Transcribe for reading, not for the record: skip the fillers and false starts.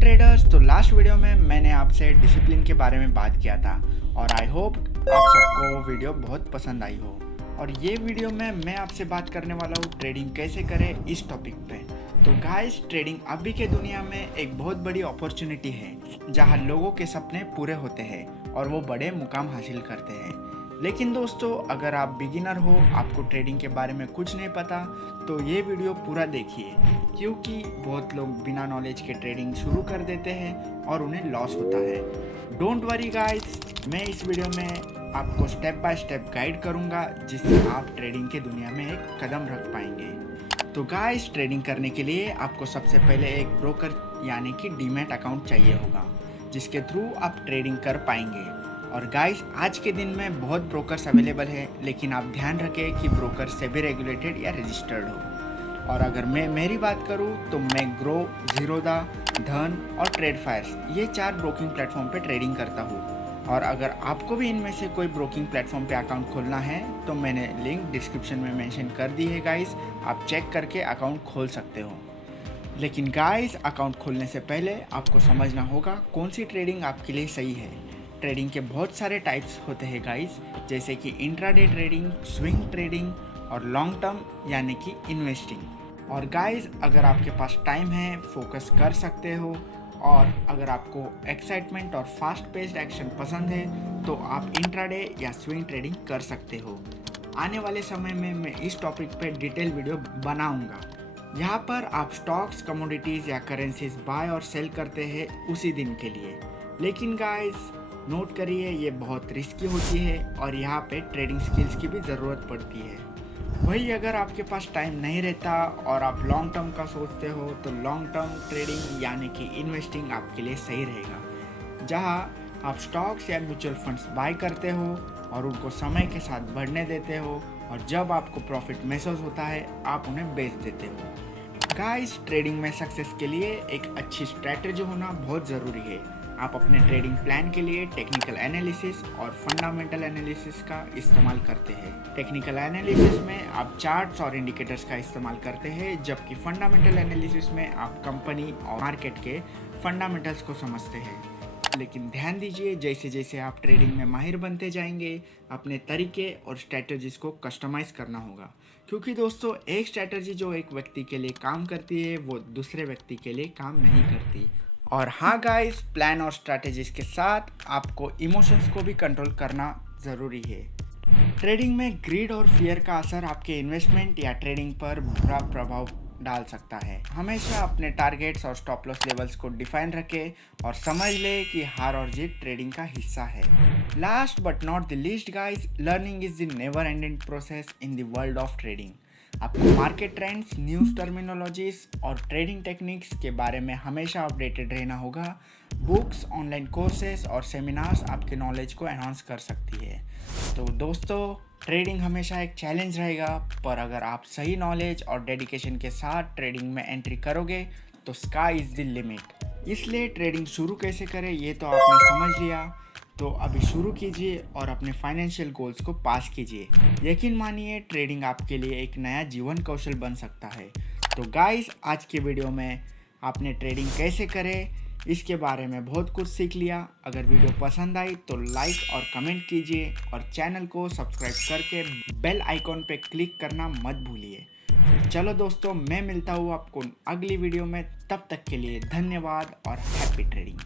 Traders, तो last video में मैंने आपसे डिसिप्लिन के बारे में बात किया था और आई होप आप सबको वो वीडियो बहुत पसंद आई हो। और ये वीडियो में मैं आपसे बात करने वाला हूँ ट्रेडिंग कैसे करें इस टॉपिक पे। तो गाइस, ट्रेडिंग अभी के दुनिया में एक बहुत बड़ी अपॉर्चुनिटी है जहाँ लोगों के सपने पूरे होते हैं और वो बड़े मुकाम हासिल करते हैं। लेकिन दोस्तों, अगर आप बिगिनर हो, आपको ट्रेडिंग के बारे में कुछ नहीं पता, तो ये वीडियो पूरा देखिए, क्योंकि बहुत लोग बिना नॉलेज के ट्रेडिंग शुरू कर देते हैं और उन्हें लॉस होता है। डोंट वरी गाइस, मैं इस वीडियो में आपको स्टेप बाय स्टेप गाइड करूंगा जिससे आप ट्रेडिंग के दुनिया में एक कदम रख पाएंगे। तो गाइस, ट्रेडिंग करने के लिए आपको सबसे पहले एक ब्रोकर यानी कि डीमैट अकाउंट चाहिए होगा जिसके थ्रू आप ट्रेडिंग कर पाएंगे। और गाइस, आज के दिन में बहुत ब्रोकर्स अवेलेबल है, लेकिन आप ध्यान रखें कि ब्रोकर सेबी रेगुलेटेड या रजिस्टर्ड हो। और अगर मैं मेरी बात करूं तो मैं ग्रो, जीरोधा, धन और ट्रेडफायर्स ये 4 ब्रोकिंग प्लेटफॉर्म पे ट्रेडिंग करता हूं। और अगर आपको भी इनमें से कोई ब्रोकिंग प्लेटफॉर्म पे अकाउंट खोलना है तो मैंने लिंक डिस्क्रिप्शन में मेंशन कर दी है गाइस, आप चेक करके अकाउंट खोल सकते हो। लेकिन गाइस, अकाउंट खोलने से पहले आपको समझना होगा कौन सी ट्रेडिंग आपके लिए सही है। ट्रेडिंग के बहुत सारे टाइप्स होते हैं गाइस, जैसे कि इंट्राडे ट्रेडिंग, स्विंग ट्रेडिंग और लॉन्ग टर्म यानी कि इन्वेस्टिंग। और गाइस, अगर आपके पास टाइम है, फोकस कर सकते हो और अगर आपको एक्साइटमेंट और फास्ट पेस्ड एक्शन पसंद है तो आप इंट्राडे या स्विंग ट्रेडिंग कर सकते हो। आने वाले समय में मैं इस टॉपिक पे डिटेल वीडियो बनाऊंगा। यहाँ पर आप स्टॉक्स, कमोडिटीज़ या करेंसीज बाय और सेल करते हैं उसी दिन के लिए। लेकिन गाइस, नोट करिए, ये बहुत रिस्की होती है और यहाँ पे ट्रेडिंग स्किल्स की भी ज़रूरत पड़ती है। वही अगर आपके पास टाइम नहीं रहता और आप लॉन्ग टर्म का सोचते हो तो लॉन्ग टर्म ट्रेडिंग यानी कि इन्वेस्टिंग आपके लिए सही रहेगा, जहाँ आप स्टॉक्स या म्यूचुअल फंड्स बाय करते हो और उनको समय के साथ बढ़ने देते हो और जब आपको प्रॉफिट महसूस होता है आप उन्हें बेच देते हो। गाइस, ट्रेडिंग में सक्सेस के लिए एक अच्छी स्ट्रैटेजी होना बहुत ज़रूरी है। आप अपने ट्रेडिंग प्लान के लिए टेक्निकल एनालिसिस और फंडामेंटल एनालिसिस का इस्तेमाल करते हैं। टेक्निकल एनालिसिस में आप चार्ट्स और इंडिकेटर्स का इस्तेमाल करते हैं, जबकि फंडामेंटल एनालिसिस में आप कंपनी और मार्केट के फंडामेंटल्स को समझते हैं। लेकिन ध्यान दीजिए, जैसे जैसे आप ट्रेडिंग में माहिर बनते जाएंगे, अपने तरीके और स्ट्रैटेजीज को कस्टमाइज़ करना होगा, क्योंकि दोस्तों, एक स्ट्रैटेजी जो एक व्यक्ति के लिए काम करती है वो दूसरे व्यक्ति के लिए काम नहीं करती। और हाँ गाइस, प्लान और स्ट्रैटेजीज के साथ आपको इमोशंस को भी कंट्रोल करना ज़रूरी है। ट्रेडिंग में ग्रीड और फियर का असर आपके इन्वेस्टमेंट या ट्रेडिंग पर बुरा प्रभाव डाल सकता है। हमेशा अपने टारगेट्स और स्टॉप लॉस लेवल्स को डिफाइन रखें और समझ ले कि हार और जीत ट्रेडिंग का हिस्सा है। Last but not the least guys, learning is the never ending process in the world of trading. आपको मार्केट ट्रेंड्स, न्यूज़, टर्मिनोलॉजीज और ट्रेडिंग टेक्निक्स के बारे में हमेशा अपडेटेड रहना होगा। बुक्स, ऑनलाइन कोर्सेज और सेमिनार्स आपके नॉलेज को एनहांस कर सकती है। तो दोस्तों, ट्रेडिंग हमेशा एक चैलेंज रहेगा, पर अगर आप सही नॉलेज और डेडिकेशन के साथ ट्रेडिंग में एंट्री करोगे तो स्काई इज़ द लिमिट। इसलिए ट्रेडिंग शुरू कैसे करें ये तो आपने समझ लिया, तो अभी शुरू कीजिए और अपने फाइनेंशियल गोल्स को पास कीजिए। यकीन मानिए, ट्रेडिंग आपके लिए एक नया जीवन कौशल बन सकता है। तो गाइस, आज के वीडियो में आपने ट्रेडिंग कैसे करें इसके बारे में बहुत कुछ सीख लिया। अगर वीडियो पसंद आई तो लाइक और कमेंट कीजिए और चैनल को सब्सक्राइब करके बेल आइकॉन पे क्लिक करना मत भूलिए। चलो दोस्तों, मैं मिलता हूँ आपको अगली वीडियो में। तब तक के लिए धन्यवाद और हैप्पी ट्रेडिंग।